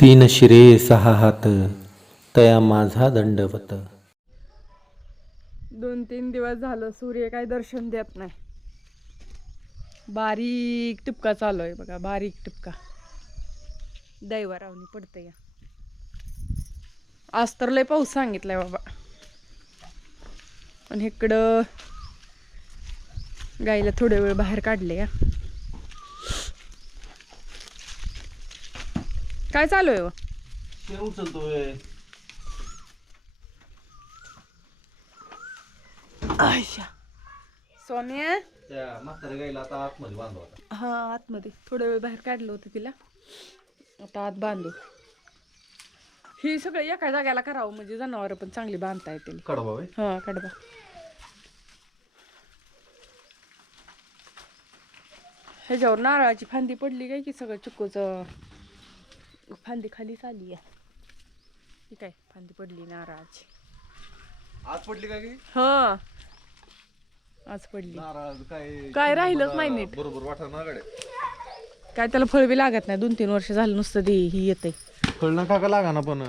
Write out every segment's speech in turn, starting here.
तीन शिरे सहा हात तया माझा दंडवत. दोन तीन दिवस झालं सूर्य काय दर्शन देत नाही. बारीक टिपका चालू आहे बघा बारीक टिपका. दैवारावणी पडते या आज तर लय पाऊस सांगितलाय बाबा. आणि इकडं गाईला थोड्या वेळ बाहेर काढले या काय चालू आहे व? उचलतोय. आयशा. सोन्या त्या म्हाताऱ्या गाईला आता आतमध्ये बांधव आता. हा आतमध्ये. थोडा वेळ बाहेर काढलं होतं तिला. आता आत बांधू. ही सगळं एका जाग्याला करावं म्हणजे जनावर पण चांगली बांधता येतील. कडबा होय? हा कडबा. ह्याच्यावर नारळाची फांदी पडली काय की सगळं चिक्कूच? फांदी खाली चालली आहे. ही काय फांदी पडली नारळाची आज पडली काय की? हा. आज पडली. नारळ काय काय राहिलंच नाही नीट. बरोबर ना काय त्याला फळ बी लागत नाही दोन तीन वर्ष झालं नुसतं ते ही येते कळणं का का लागा ना पण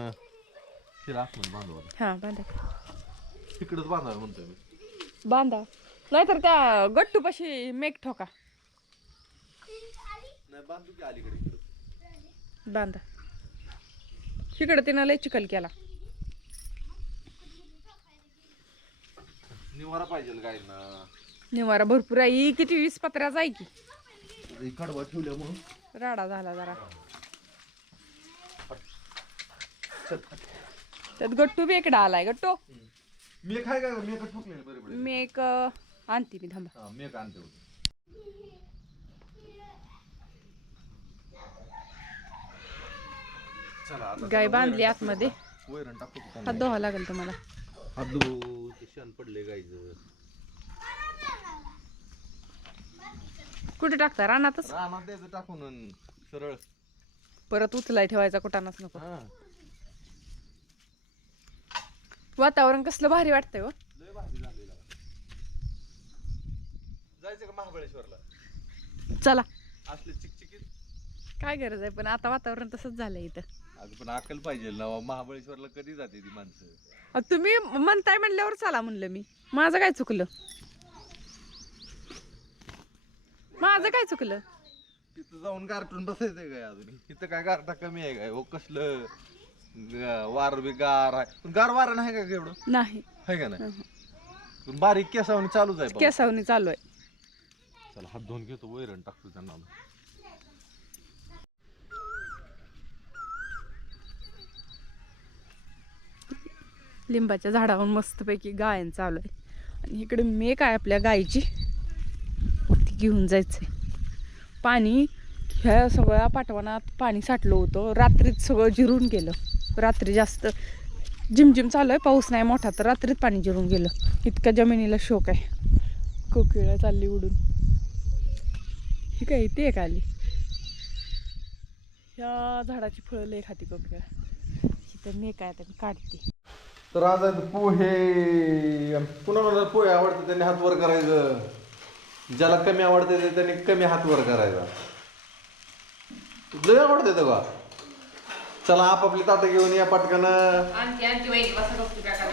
तिला हा बांधा तिकडच बांधावं म्हणतोय मी. बांधा. नाहीतर त्या गट्टूपाशी मेक ठोका. नाही बांधू की अलीकडे इकडं. बांधा. इकडं तिनं लय चिखल केला. निवारा पाहिजे गायना निवारा भरपूर आहे. किती वीस पत्र्याचा आहे की? राडा झाला जरा. त्यात गट्टू बी इकडं आलाय. गट्टू? मी काय काय मी काय ठोकलेलं बरे बरे. मी एक अं, आणते मी थांबा. मी एक आणते होते चला आता गाय बांधली आतमध्ये वैरण टाकतो की हात धुवा लागेल तुम्हाला. ते शेण पडले गायचं कुठे टाकता? रानातच? रानात द्यायचं टाकून सरळ. परत उचलाय ठेवायचा कुठानाच नको. हा. वातावरण कसलं भारी वाटतंय हो. लय भारी झालेला. जायचं का महाबळेश्वरला? चला. असले चिकचिकीत. काय गरज आहे पण आता वातावरण तसंच झालंय इथं. अगं पण अक्कल पाहिजे. ना महाबळेश्वरला कधी जाते ती माणसं? तुम्ही म्हणताय म्हणल्यावर चला म्हणलं मी. माझं काय चुकलं? माझं काय चुकलं? तिथं जाऊन गारटून बसायचंय काय अजून? इथं काय गारटा कमी आहे काय? हो कसलं? ग- वार बी गार आहे. पण गार वारा नाही का एवढं? नाही. आहे का नाही? पण बारीक केसावणी चालूच आहे. केसावनी चालू आहे. चला हात धुवून घेतो वैरण टाकतो त्यांना लिंबाच्या झाडावर मस्तपैकी गायन चालू आहे. आणि इकडे मेक आहे आपल्या गायची ती घेऊन जायचंय. पाणी ह्या सगळ्या पाठवणात पाणी साठलं होतं. रात्रीत सगळं जिरून गेलं. रात्री जास्त जिमजिम चालू आहे पाऊस नाही मोठा तर रात्रीत पाणी जिरून गेलं. इतका जमिनीला शोक आहे. कोकिळा चालली उडून. ही काय ती एक आली. ह्या झाडाची फळं लय खाती कोकिळा. इथं मेक आहे त्यांनी काढते. तर आज आहेत पोहे. कुणाला पोहे आवडते त्यांनी हात वर करायचं. ज्याला कमी आवडते ते त्यांनी कमी हात वर करायचा. लय आवडते ते का चला आपापली ताटं घेऊन या पटकन. आणखी आणखी बसा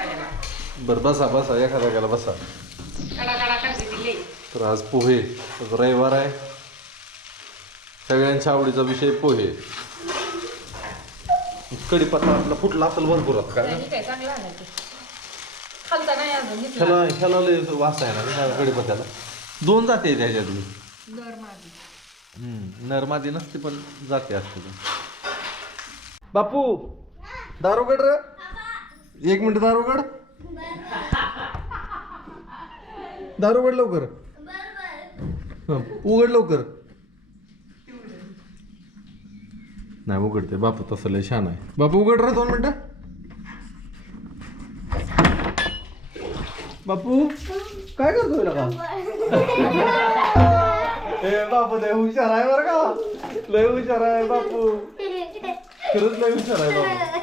बर बसा बसा. एखाद्या गेला बसा. कडा कडा करते ती लई. तर आज पोहे. आज रविवार आहे. सगळ्यांच्या आवडीचा विषय पोहे. कडीपत्ता आपला फुटला असेल भरपूर आता काय काय चांगलं आहे ते? खालता नाही अजून ह्याला ह्याला लय वास आहे ना ह्या कडीपत्त्याला दोन जाते त्याच्यातली दर माझी हम्म, नरमादी नसते पण जाते असते ती. बापू दारोगड रे. एक मिनिट दारोगड दारोगड लवकर. हं, उघड लवकर. नाही उघडते. बापू तसं लय छान आहे. बापू उघड रे दोन मिनटं. बापू काय करतोय का ए बापू लय हुशार आहे बरं का. लय हुशार आहे बापू. खरंच लय हुशार आहे बापू.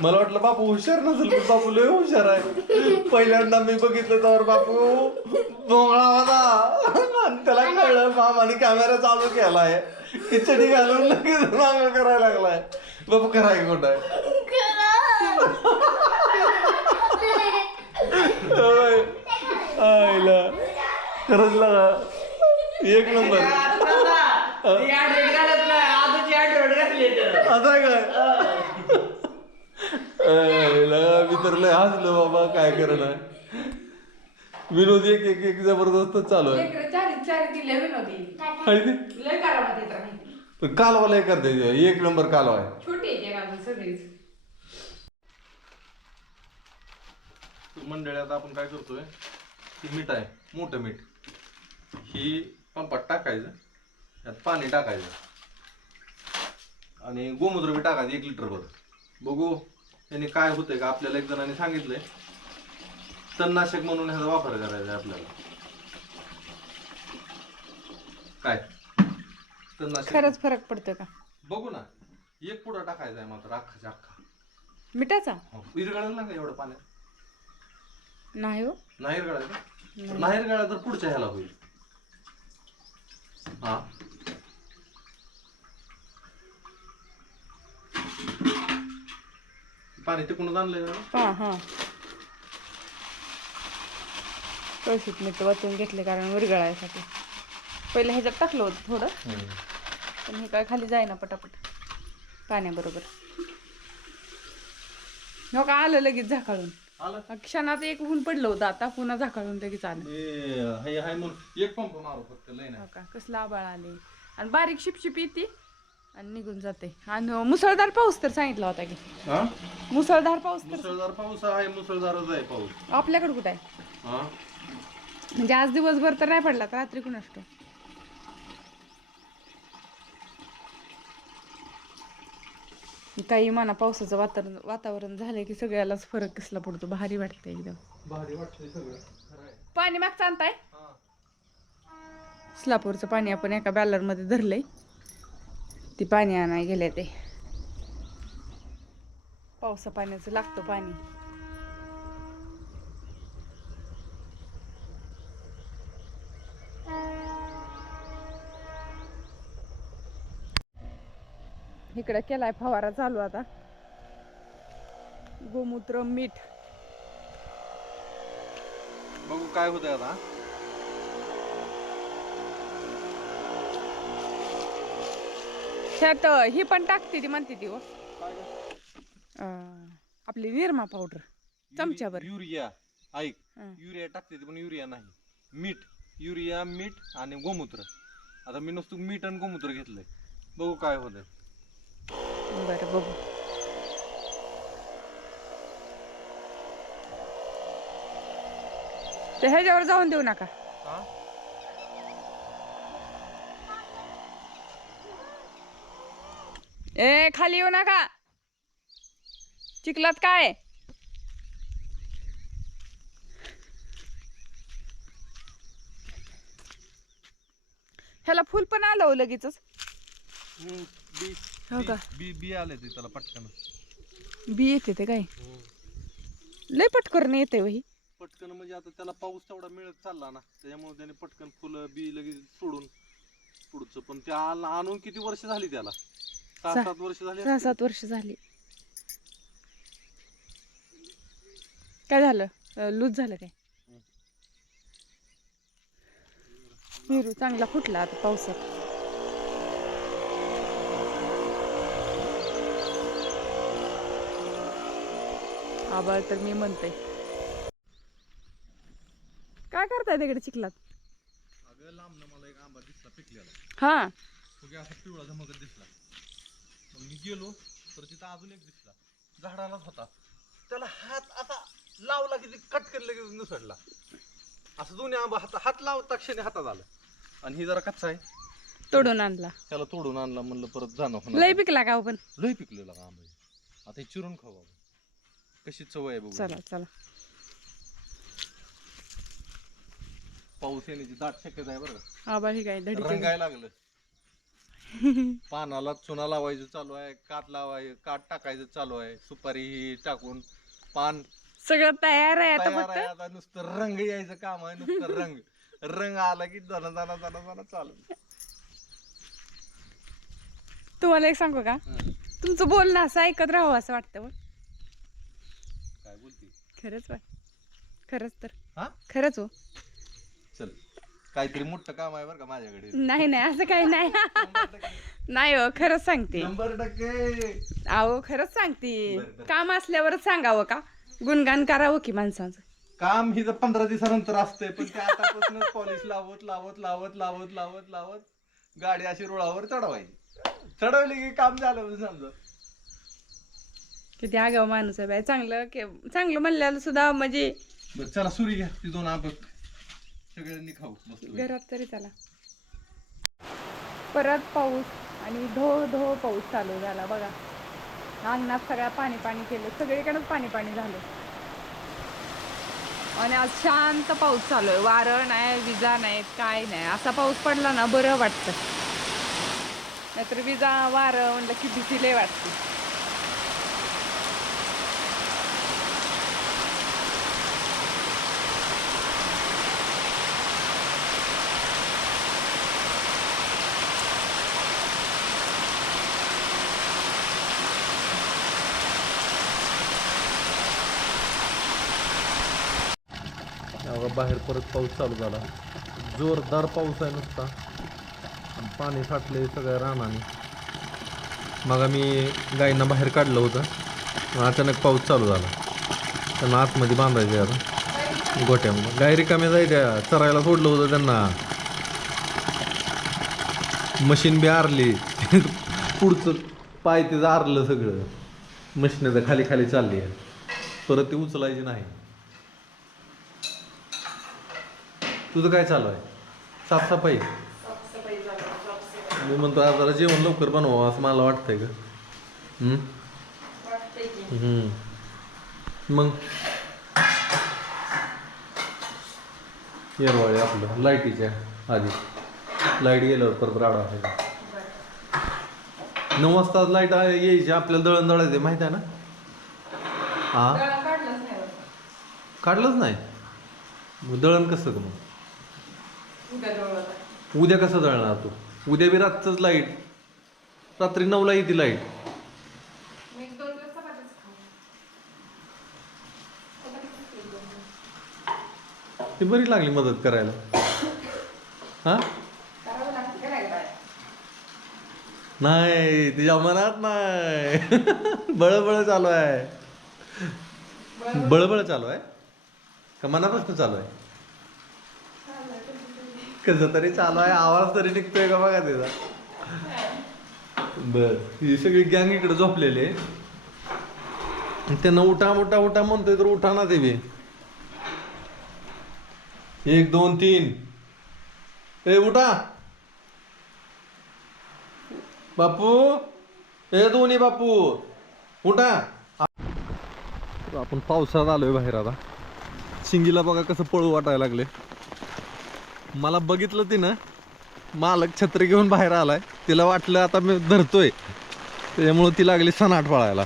मला वाटलं बापू हुशार नसेल पण बापू लय हुशार आहे. पहिल्यांदा मी बघितलं तर बापू भोंगळा होता. आणि त्याला कळलं मामाने कॅमेरा चालू केलाय. खिचडी घालून लगेच मामा करायला लागलाय. बापू कराय कुठं आहे? होय. आईला. खरंच लागा एक नंबर. आता आहे काय? मी तर लय हसलो बाबा काय करणार? विनोद एक एक एक जबरदस्त चालू आहे. पण कालवा लय करते एक नंबर कालवा आहे. छोटी आहे जगात सगळीच. मंडळी आता आपण काय करतोय ही मीठ आहे मोठं मीठ. ही पंपात टाकायचं त्यात पाणी टाकायचं. आणि गोमूत्र बी टाकायचं एक लिटर भर. बघू. त्याने काय होतंय का आपल्याला एक जणांनी सांगितलंय तणनाशक म्हणून ह्याचा वापर करायचा आहे आपल्याला. काय? तणनाशक. खरंच फरक पडतो का? बघू ना. एक पुढं टाकायचा आहे मात्र अख्खाच्या अख्खा. मिठाचा? विरगळायला ना एवढं पाण्यात? नाही हो. नाहीर गळायचं नाहीर गळा तर पुढच्या ह्याला होईल. हा. पाणी तिकडून आणलंय ना हा हा. कळशीत मीठ वाचून घेतले कारण विरगळायसाठी पहिले ह्याच्यात टाकलं होतं थोडं. पण हे काय खाली जाईना पटापट. पाण्याबरोबर. हो का आलं लगेच झाकाळून. आलं? क्षणात एक ऊन पडलं होतं आता पुन्हा झाकाळून लगेच आलं. हे हाय म्हणून. एक पंप मारू फक्त लय हो का कसला आबाळ आले. आणि बारीक शिपशिप येते. आणि निघून जाते. आणि मुसळधार पाऊस तर सांगितला होता की. हा? मुसळधार पाऊस तर मुसळधार पाऊस आहे मुसळधारच आहे पाऊस. आपल्याकडे कुठं आहे? हा? म्हणजे आज दिवसभर तर नाही पडला तर रात्री कुणास ठाऊक. काही म्हणा पावसाचं वातावरण वातावरण झालं की सगळ्यालाच फरक कसला पडतो. भारी वाटतं एकदम. भारी वाटतंय सगळं. खरं आहे. पाणी मागचं आणताय? हा. स्लापूरचं पाणी आपण एका बॅलरमध्ये धरलंय. ती पाणी आणाय गेले ते? पावसा पाण्याचं लागतं पाणी. इकडं केलाय फवारा चालू आता. गोमूत्र मीठ. बघू काय होतंय आता. ह्यात ही पण टाकते ती म्हणते ती हो. अं, आपली निरमा पावडर चमच्याभर. युरिया ऐक हं. युरिया टाकते ती पण युरिया नाही. मीठ युरिया मीठ आणि गोमूत्र. आता मी नुसतं मीठ आणि गोमूत्र घेतलंय. बघू काय होतंय. बरं बघू. ते ह्याच्यावर जाऊन देऊ नका. हा? ए खाली येऊ नका. चिखलात काय? ह्याला फुल पण आलं हो लगेचच बी हो का? बी- आले ते त्याला पटकन. बी येते ते काय? लय पटकरून येते वही. पटकन म्हणजे आता त्याला पाऊस तेवढा मिळत चालला ना त्याच्यामुळे त्याने पटकन फुलं बी लगेच सोडून पुढचं. पण त्या आणून किती वर्ष झाली त्याला? सहा सात वर्ष झाली सहा. सात वर्ष झाली. काय झालं? लूज झालं काय? पेरू चांगला फुटला आता पावसात. आबाळ तर मी म्हणते काय करताय तिकडे चिखलात? अगं लांब मला एक आंबा दिसला पिकलेला. हा. असा पिवळा धमकत दिसला. मग मी गेलो तर तिथं अजून एक दिसला. झाडालाच होता. त्याला हात असा लावला की ते कटकन लगेच निसटला असं दोन्ही आंबा हात हात लावता क्षणी हातात आलं. आणि ही जरा कच्चा आहे. तोडून आणला. त्याला तोडून आणला म्हणलं परत जाणं होणार लय पिकला का हो पण? लय पिकलेला का आंबा हे. आता हे चिरून खाऊ आपण. कशी चव आहे बघू. चला चला. पाऊस येण्याची दाट शक्यता आहे बरं का. आबाळ ही काय धडी रंगायला लागलं. पानाला चुना लावायचं चालू आहे काट लावाय काट टाकायचं चालू आहे सुपारी ही टाकून पान सगळं तयार आहे आता तयार आहे फक्त? आता नुसतं रंग यायचं काम आहे नुसतं रंग. रंग आला की जण जण जण जण चालू. तुम्हाला एक सांगू का? तुमचं बोलणं असं ऐकत राहावं असं वाटतं बघ. काय बोलती? खरंच वाट खरंच तर. हा? खरंच हो. चल. काहीतरी मोठं काम आहे बरं का माझ्याकडे. नाही नाही असं काही नाही. नाही हो खरंच सांगते. शंभर टक्के. अहो खरंच सांगते. बरं, बरं. काम असल्यावरच सांगावं का? गुणगान करावं की माणसाचं? काम ही जर पंधरा दिवसानंतर असतंय पण ते आतापासूनच पॉलिश लावत लावत लावत लावत लावत लावत गाडी अशी रुळावर चढवायची. चढवली की काम झालं समजा. किती आगाव माणूस आहे बाय चांगलं के चांगलं म्हणल्याला सुद्धा म्हणजे बरं चला सुरी घ्या. ती दोन आपण सगळ्यांनी खाऊ मस्त घरात तरी चला. परत पाऊस आणि धो धो पाऊस चालू झाला बघा. अंगणात सगळ्या पाणी पाणी केलं सगळीकडेच पाणी पाणी झालं. आणि आज शांत पाऊस चालू आहे. वारं नाही विजा नाहीत काय नाही. असा पाऊस पडला ना बरं वाटतं. नाहीतर विजा वारं म्हणलं की भीतीले वाटते बघा बाहेर परत पाऊस चालू झाला. जोरदार पाऊस आहे नुसता. पाणी साठले सगळ्या रानाने. मग मी गायींना बाहेर काढलं होतं. अचानक पाऊस चालू झाला. त्यांना आतमध्ये बांधायचे आता. गोट्यामध्ये. गाय रिकाम्या जायच्या. चरायला सोडलं होतं त्यांना. मशीन बी आरली. पुढचं पाय तिचं आरलं सगळं. मशीन खाली खाली चालली आहे. परत ती उचलायची नाही. तुझं काय चालू आहे? साफसफाई. मी म्हणतो आज जरा जेवण लवकर बनवावं असं मला वाटतंय का? हम्म. मग? येरवाळे आपलं लाईटीच्या आधी. लाइट गेल्यावर परत राडा आहे नऊ वाजता लाइट यायची आपल्याला दळण दळायचे माहिती आहे ना? हा काढलंच नाही. मग दळण कसं का मग? उद्या कसं जळणार तू? उद्या बी रातच लाइट रात्री नऊला येते लाइट ती बरी लागली मदत करायला. हा? नाही तिच्या मनात नाही. बळबळ चालू आहे. बळबळ चालू आहे? का मनापासून चालू आहे? कसं तरी चालू आहे आवाज तरी निघतोय का बघा त्याचा. बर ही सगळी गँग इकडे झोपलेली त्यांना उठा उठा उठा म्हणतोय तर उठा ना ते बी. एक दोन तीन. ए उठा. बापू ए दोन्ही बापू उठा. आपण पावसात आलोय बाहेर आता. शिंगीला बघा कसं पळू वाटायला लागले. मला बघितलं तिनं. मालक छत्री घेऊन बाहेर आलाय. तिला वाटलं आता मी धरतोय. त्याच्यामुळं ती लागली सनाट पळायला.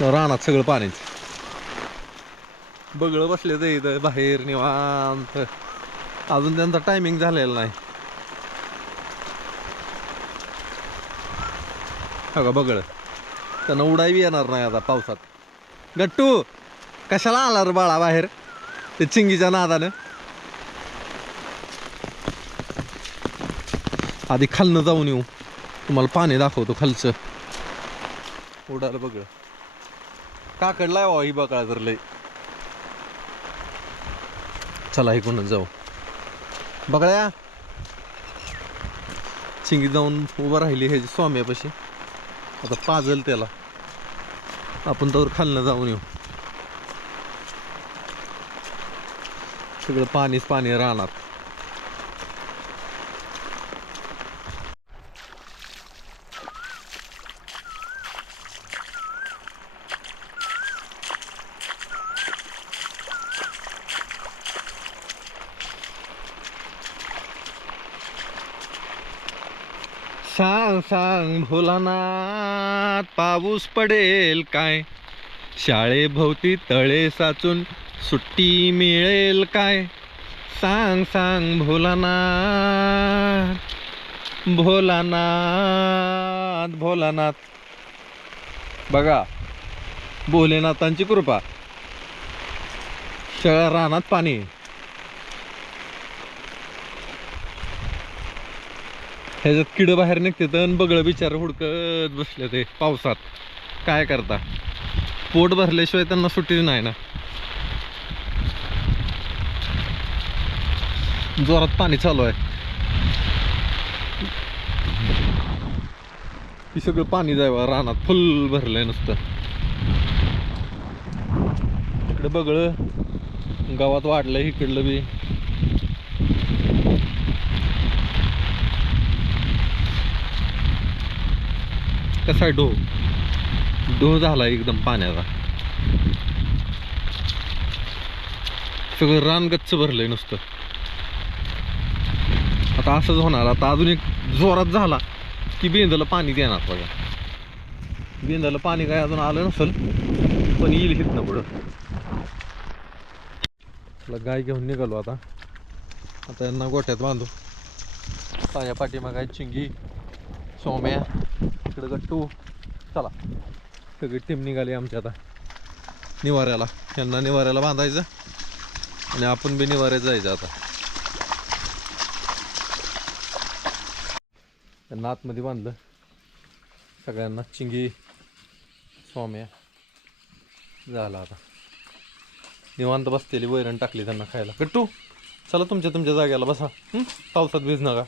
तर रानात सगळं पाणीच. बगळं बसले ते इथं बाहेर निवांत. अजून त्यांचा टायमिंग झालेला नाही. हो का बगळ त्यांना उडावी येणार नाही आता पावसात. गट्टू कशाला आला रे बाळा बाहेर? ते चिंगीच्या नादानं. आधी खालनं जाऊन येऊ. तुम्हाला पाणी दाखवतो खालचं. उडाल बघ. काकडलाय वा ही बघा तर लय. चला इकडूनच जाऊ. बघळ्या चिंगी जाऊन उभं राहिली हे स्वाम्यापाशी. आता पाजल त्याला. आपण तर खालनं जाऊन येऊ. सगळं पाणीच पाणी राहणार. सांग सांग भोलानाथ पाऊस पडेल काय? शाळेभोवती तळे साचून सुट्टी मिळेल काय? सांग सांग भोलानाथ भोलानाथ भोलानाथ. बघा भोलेनाथांची कृपा. सगळ्या रानात पाणी. ह्याच्यात किड बाहेर निघते तर बगळ बिचार हुडकत बसले ते पावसात. काय करता? पोट भरल्याशिवाय त्यांना सुट्टी नाही ना. जोरात पाणी चालू आहे. ही सगळं पाणी जायवा रानात फुल भरलंय नुसतं. इकडे बगळ गावात वाढलंय इकडलं बी. कसा आहे डो? डो झाला एकदम पाण्याचा. सगळं रान गच्च भरलंय नुसतं. आता असंच होणार. आता अजून एक जोरात झाला की बेंदला पाणी देणार बघा. बेंदाला पाणी काय अजून आलं नसल पण येईल हितनं पुढं. गाय घेऊन निघालो आता. आता यांना गोठ्यात बांधू. पाया पाठीमागाय चिंगी सोम्या. इकडं गट्टू. चला. सगळी टीम निघाली आमची आता. निवाऱ्याला. यांना निवाऱ्याला बांधायचं. आणि आपण बी निवाऱ्यात जायचं आता. त्यांना आतमध्ये बांधलं. सगळ्यांना चिंगी स्वाम्या झाला आता. निवांत बसलेली वैरण टाकली त्यांना खायला. कट्टू चला तुमच्या तुमच्या जाग्याला बसा. पावसात भिज नका.